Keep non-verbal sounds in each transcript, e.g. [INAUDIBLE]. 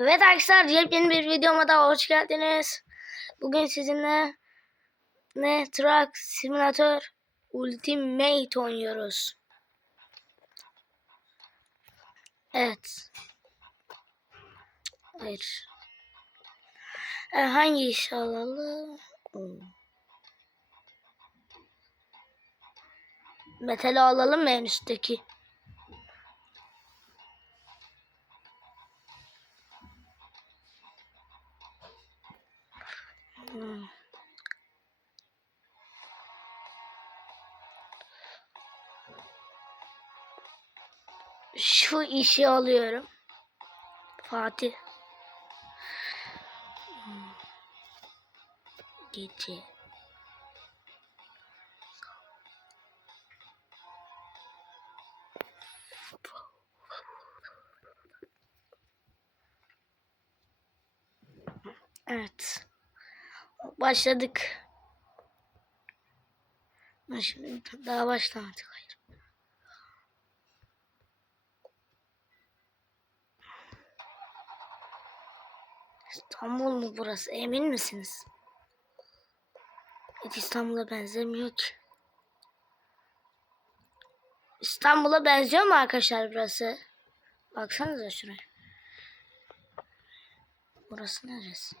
Evet arkadaşlar yepyeni bir videoma daha hoş geldiniz. Bugün sizinle ne Truck Simulator Ultimate oynuyoruz. Evet. Hayır. E, hangi iş alalım? Hmm. Metali alalım mı en üstteki? Şu işi alıyorum. Fatih. Gece. Evet. Başladık. Şimdi daha başlamadık. Hayır. İstanbul mu burası? Emin misiniz? Hiç İstanbul'a benzemiyor ki. İstanbul'a benziyor mu arkadaşlar burası? Baksanıza şuraya. Burası neresi?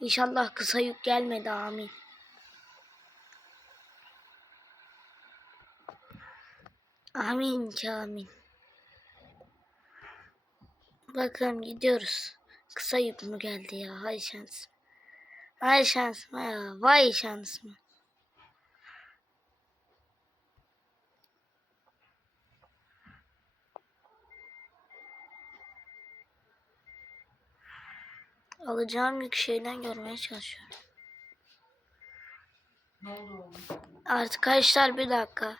İnşallah kısa yük gelmedi amin. Amin ki amin. Bakalım gidiyoruz. Kısa yük mü geldi ya? Hay şans. Hay şans mı ya? Vay şans mı? Alacağım yük şeyden görmeye çalışıyorum. Oğlum? Arkadaşlar bir dakika.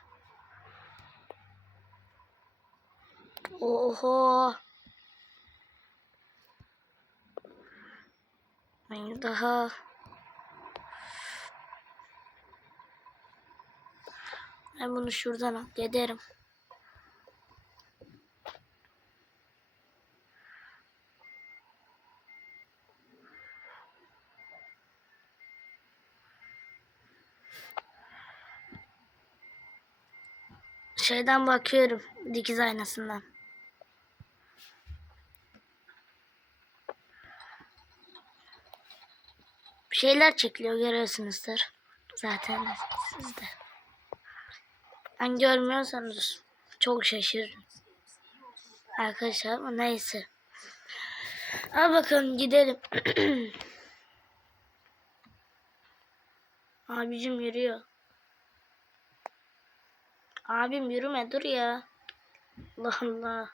Oho. Ben daha Ben bunu şuradan hallederim. Şeyden bakıyorum dikiz aynasından. Şeyler çekiliyor görüyorsunuzdur. Zaten siz de. Ben görmüyorsanız çok şaşırırım. Arkadaşlar ama neyse. Al bakalım gidelim. [CLEARS THROAT] Abicim yürüyor. Abim yürüme dur ya. Allah Allah.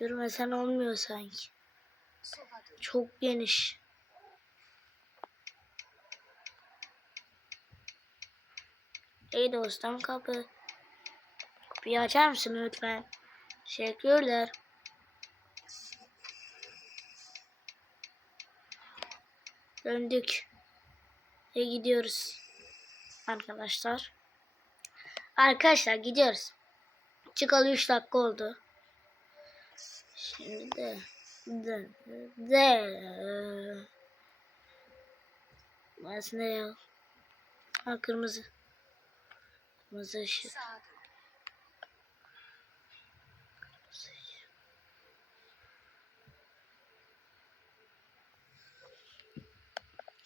Yürümesen olmuyor sanki. Çok geniş. Ey dostum kapı. Kapıyı açar mısın lütfen? Teşekkürler. Döndük. Ve gidiyoruz. Arkadaşlar. Arkadaşlar gidiyoruz. Çıkalı 3 dakika oldu. Şimdi de de de Burası ne ya? Ha kırmızı. Kırmızı ışık. Kırmızı ışık.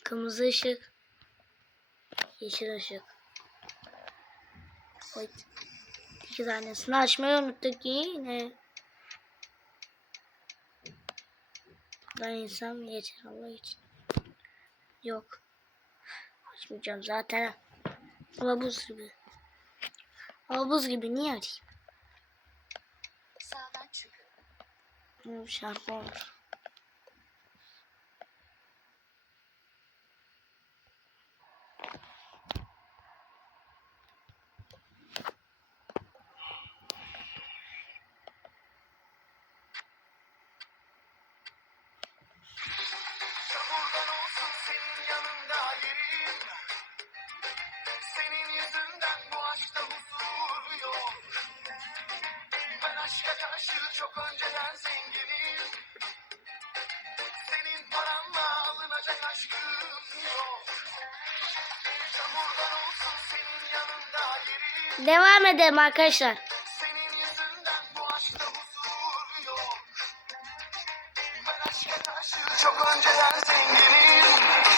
Kırmızı ışık. Yeşil ışık. Oy. İki tanesini açmayı unuttuk yine. Buradan insan geçer Allah için? Yok. Açmayacağım zaten. Ama buz gibi. Ama buz gibi niye açayım? Sağdan çık. Hmm, şarkı olur. Çamurdan olsun senin yanında yerim karşı çok önceden önceden zenginim. Senin paranla alınacak aşkım yok. Çamurdan olsun senin yanında yerim. Devam edelim arkadaşlar. Senin yüzünden bu aşkta huzur yok. Ben aşka karşı çok önceden zenginim.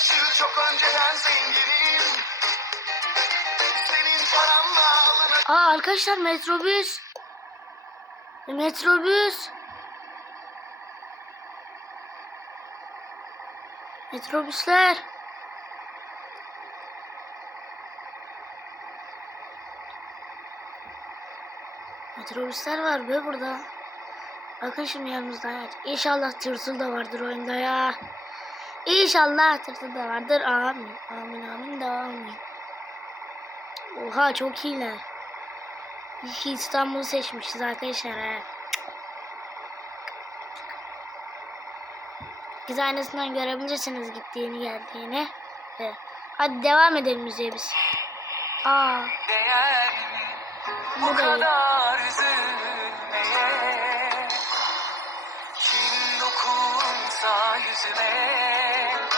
Karşı çok önceden zenginim. Senin paranla alınacak Aa arkadaşlar metrobüs. Metrobüs. Metrobüsler. Metrobüsler var be burada. Bakın şimdi yanımızda. İnşallah tırtıl da vardır oyunda ya. İnşallah tırtıl da vardır. Amin. Amin amin de amin. Oha çok iyiler. İyi ki İstanbul'u seçmişiz arkadaşlar. He. Biz aynasından görebilirsiniz gittiğini geldiğini. Evet. Hadi devam edelim müziğe biz. Aa, değer mi? bu Bu kadar üzülmeye dokunsa yüzüme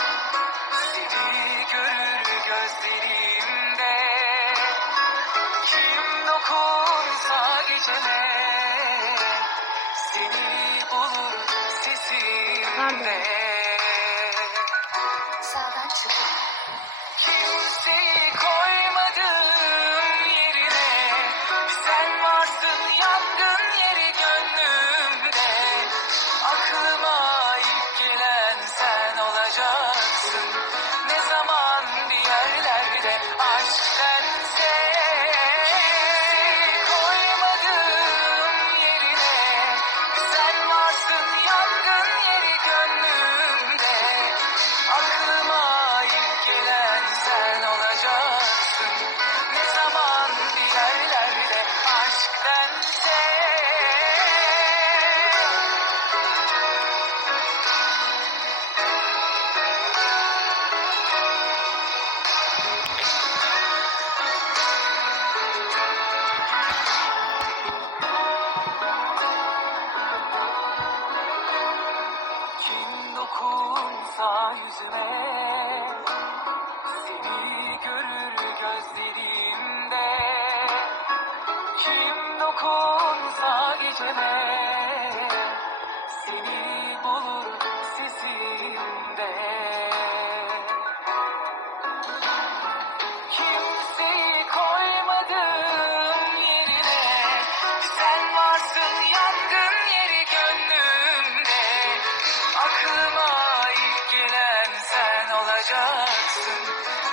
olacaksın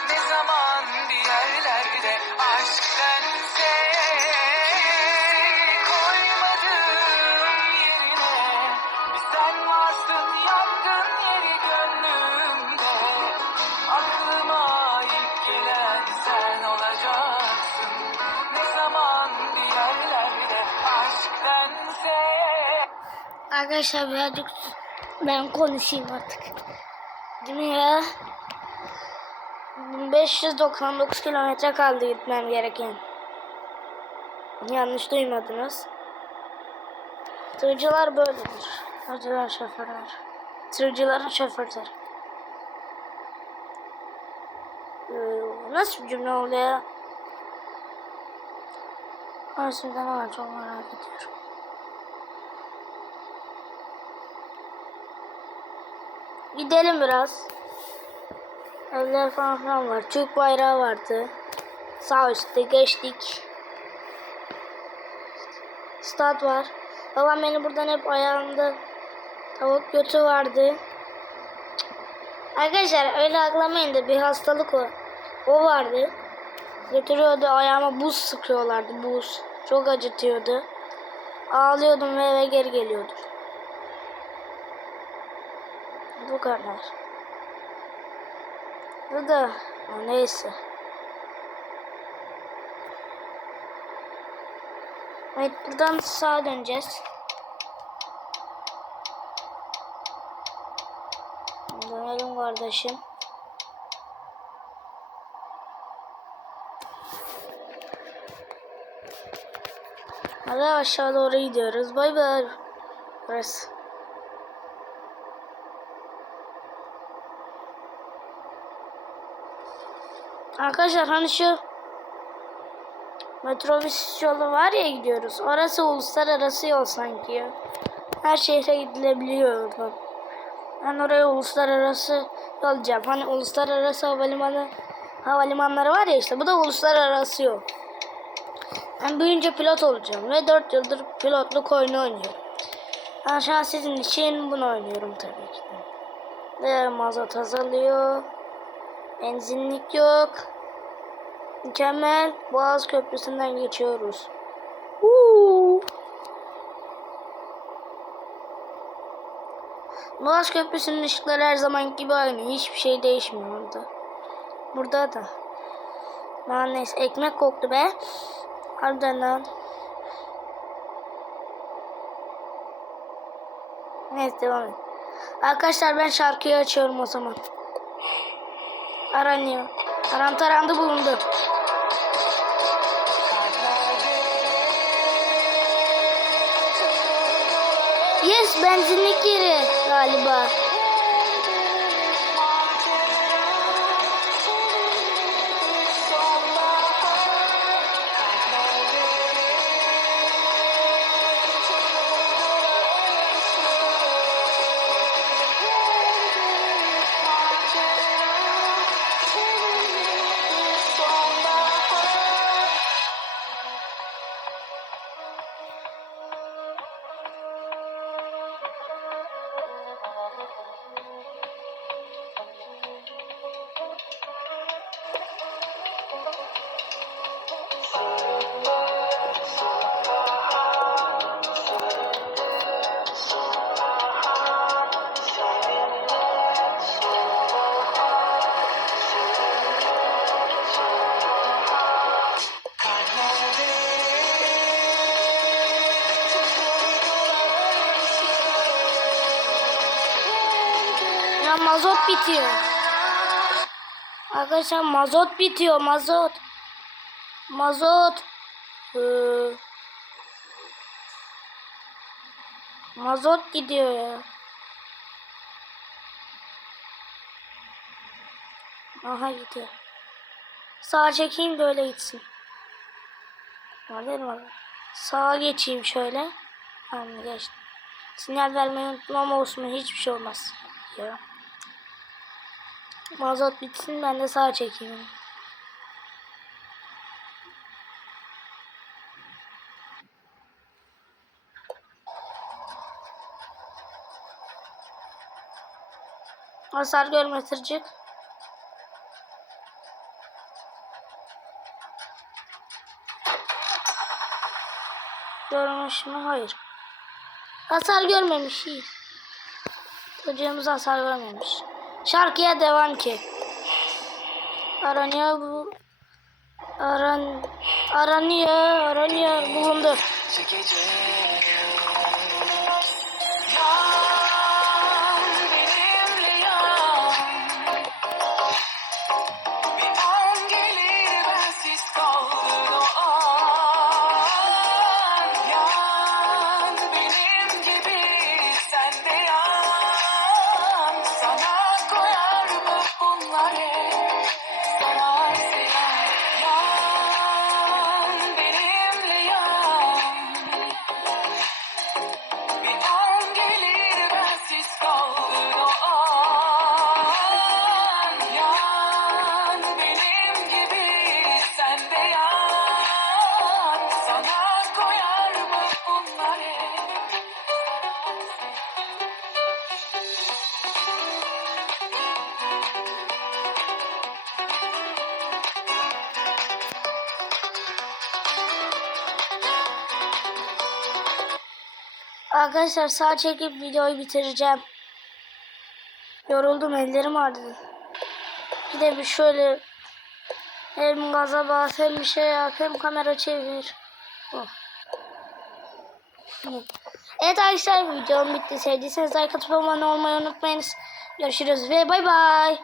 Ne zaman bir yerlerde aşk yerine Sen varsın yangın yeri gönlümde. Aklıma ilk gelen sen olacaksın. Ne zaman bir yerlerde aşk dense Arkadaşlar birazcık ben konuşayım artık. Değil mi ya? 599 kilometre kaldı gitmem gereken. Yanlış duymadınız. Tırcılar böyledir. Tırcılar şoförler. Tırcıların şoförleri. Ee, nasıl bir cümle oldu ya? Aslında ne var Gidelim biraz. Evler falan filan var. Türk bayrağı vardı. Sağ üstte geçtik. Stat var. Babam beni buradan hep ayağımda tavuk götü vardı. Arkadaşlar öyle aklamayın da bir hastalık o. O vardı. Götürüyordu ayağıma buz sıkıyorlardı buz. Çok acıtıyordu. Ağlıyordum ve eve geri geliyordum. Bu kadar. Bu da neyse. Evet buradan sağa döneceğiz. Dönelim kardeşim. Hadi aşağı doğru gidiyoruz. Bay bay. Burası. Arkadaşlar hani şu metrobüs yolu var ya gidiyoruz. Orası uluslararası yol sanki ya. Her şehre gidilebiliyor oradan. Ben oraya uluslararası yol. Hani uluslararası havalimanı havalimanları var ya işte bu da uluslararası yol. Ben büyüyünce pilot olacağım ve 4 yıldır pilotluk oyunu oynuyorum. Ben şu an sizin için bunu oynuyorum tabii ki. Ve mazot azalıyor. Benzinlik yok. Mükemmel. Boğaz Köprüsü'nden geçiyoruz. Uuu. Boğaz Köprüsü'nün ışıkları her zaman gibi aynı. Hiçbir şey değişmiyor orada. Burada da. Lan neyse ekmek koktu be. Harbiden lan. Neyse devam et. Arkadaşlar ben şarkıyı açıyorum o zaman. Aranıyor. Aram tarandı bulundu. Yes benzinlik yeri galiba. Bitiyor. Arkadaşlar mazot bitiyor mazot. Mazot. Ee, mazot gidiyor ya. Aha gidiyor. Sağa çekeyim de öyle gitsin. Var var. Sağa geçeyim şöyle. Tamam geçtim. Sinyal vermeyi unutmam olsun hiçbir şey olmaz. Ya. Mazot bitsin ben de sağa çekeyim. Hasar görme tırcık. Görmüş mü? Hayır. Hasar görmemiş iyi. Çocuğumuz hasar görmemiş. Şarkıya devam ki. Aranıyor bu. Aran aranıyor, aranıyor bulundu. çekeceğim. Arkadaşlar sağ çekip videoyu bitireceğim. Yoruldum ellerim ağrıdı. Bir de bir şöyle hem gaza bas hem bir şey yap hem kamera çevir. Oh. Evet arkadaşlar videom bitti. Sevdiyseniz like atıp abone olmayı unutmayınız. Görüşürüz ve bay bay.